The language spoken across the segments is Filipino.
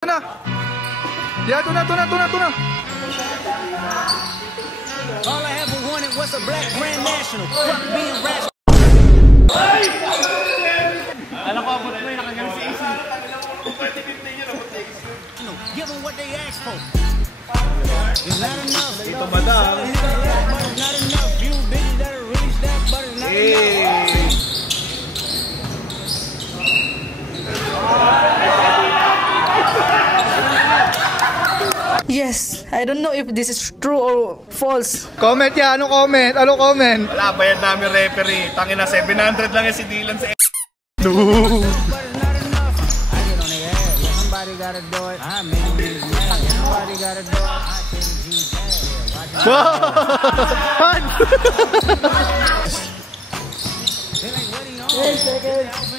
na. Yeah, ito na. All I ever wanted was a black grand national. Fuck being rational. Alam ko, abot mo yung nakagaling si AC. Give them what they asked for. It's not enough. Dito ba na? It's not enough. You bitches that are release that, but it's not enough. Yes, I don't know if this is true or false. Comment ya, ano comment? Wala, bayad namin referee. Tangina, 700 lang yung si Dylan sa Somebody gotta do it. I made it. Somebody gotta do it. I think he's bad. Fun! 10 seconds.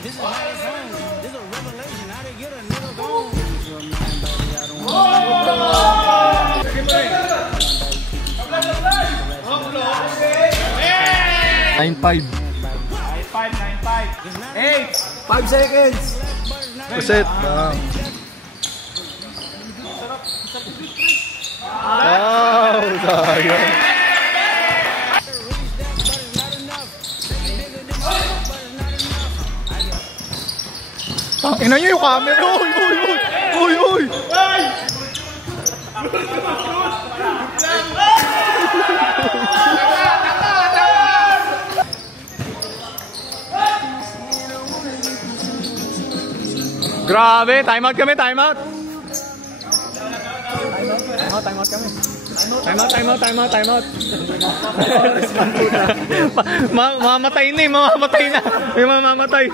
This is how it's home. This is a revelation. How they get a nigga gone. Your man, baby, I don't $9.5. 8! 5 seconds. Reset. Wow, sayang. Tangina niyo yung camera. Uy. Grabe, time out kami. Time out kami. Mamamatay na eh, may mamamatay.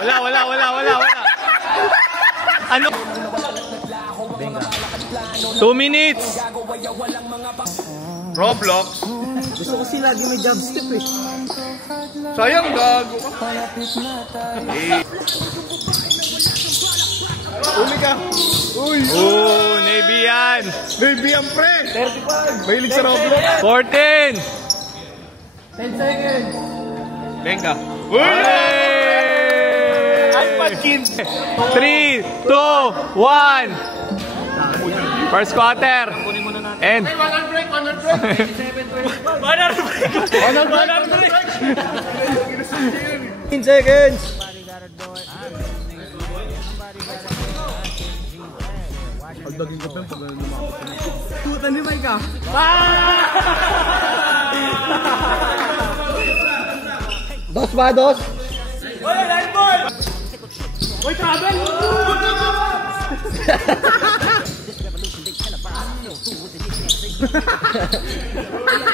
Wala. Ano? 2 minutes. Roblox. Gusto ko sila, di may job step eh. Sayang, gago ka. Uli ka. Uy. Oh, Navy yan. Baby, ang pre. 35. Mahilig sa Roblox. 14. 10 seconds. Venga. Uy! iPad kid. 3, 2, 1. First quarter. End. One break. 15 seconds. Pagdaging ka pa yung pag-ano naman. Puta ni Mike ka. Dos ba, dos? Oy, line ball! Oy, travel! On!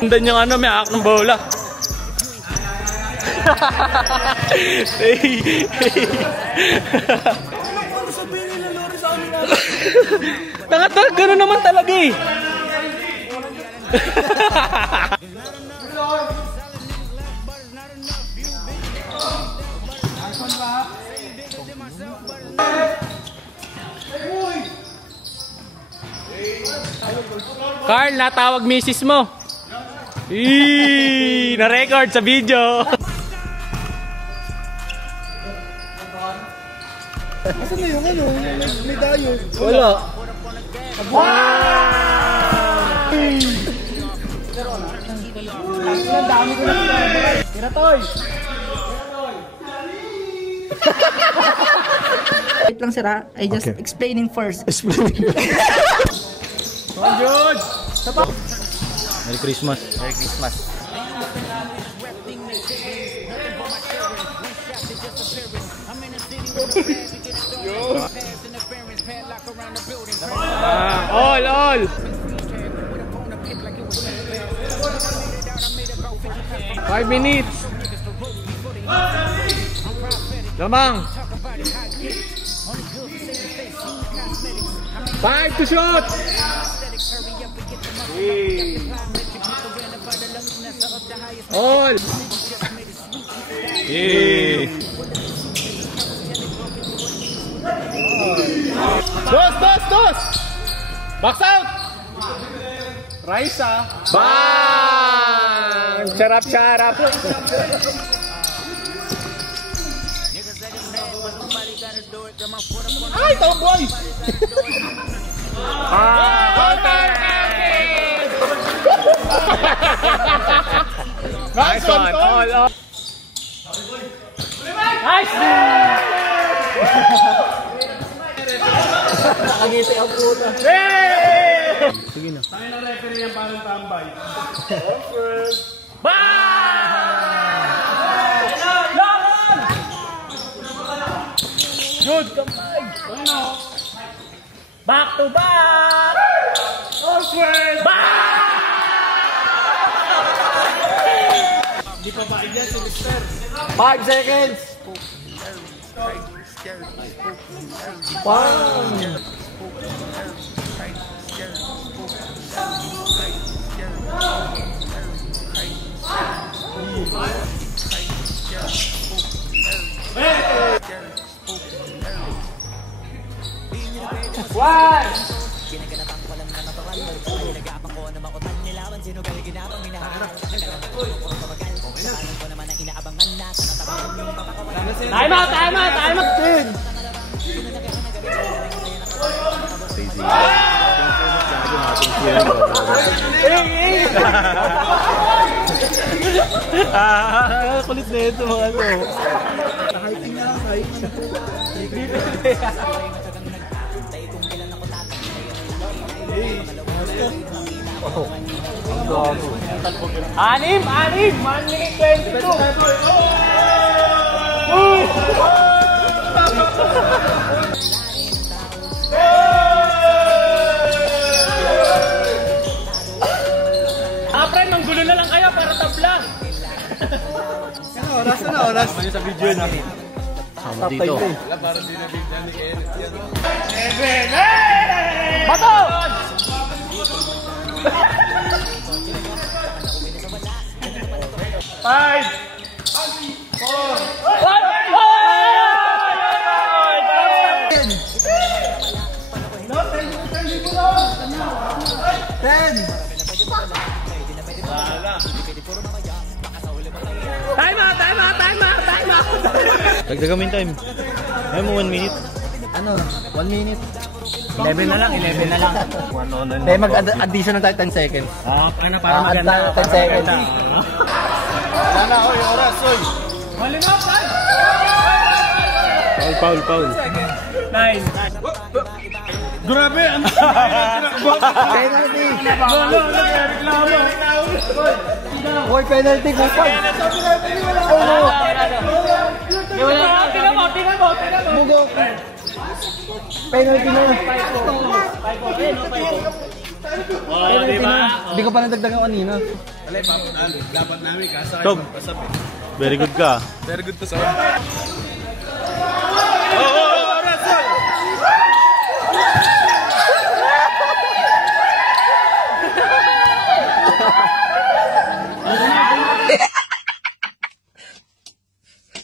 Sundan yung ano, may akak ng bola. Tangat-tangat, gano'n naman talaga eh. Carl, natawag misis mo. Na-record sa video. Asan na yung ano? May dayo. Wala. Ang dami ko na. Tira, Toy! Wait lang sir ha, I just explaining first. Good! Merry Christmas. Merry Christmas. All. 5 minutes. Lamang. 5 to shoot. All. Dos! Box out! Raisa. Bang! Sarap. Ay, tomboy! Nice one! Nice! Nakangiti ang puta. Sige na. Tayo na referee yung parang tambay. Good kamay! Back to back! Oswald! Di pa ba dyan si Mr. 5 seconds! Time out! Kulit na ito mga to. Anim! 1 minute 22! Uy! Pre, manggulo na lang kayo para tabla. Ano oras? Sa video na. Sama dito. Bato! Five! 10! Time out! Dagdagan mo yung time. Ayaw mo 1 minute. Ano? 1 minute. 11 na lang. Hindi, mag-addition na tayo 10 seconds. Ano para maganda? 10 seconds. Sana, oras, oy! Malimot! Foul. Nice! Grabe! Penalty! Reklamo! Boy, penalty ko pa. Tingnan mo! Bugok. Penalty na. Penalty na. Hindi ko pa nadagdagan kanina. Dapat namin kasakay. Tog, very good ka. Very good to sa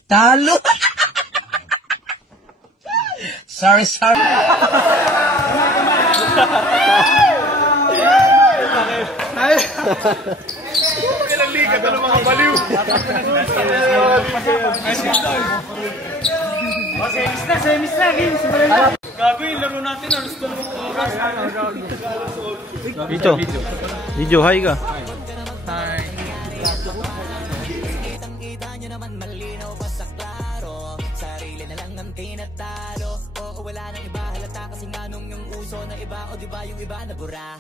Talo! Sorry. Ilang liga, ito mga baliw. Semis na, games. Gago yung laro natin. Gusto mo oras. Video, hi ka. Wala nang iba halata kasi nga nung yung uso na iba o diba yung iba nabura.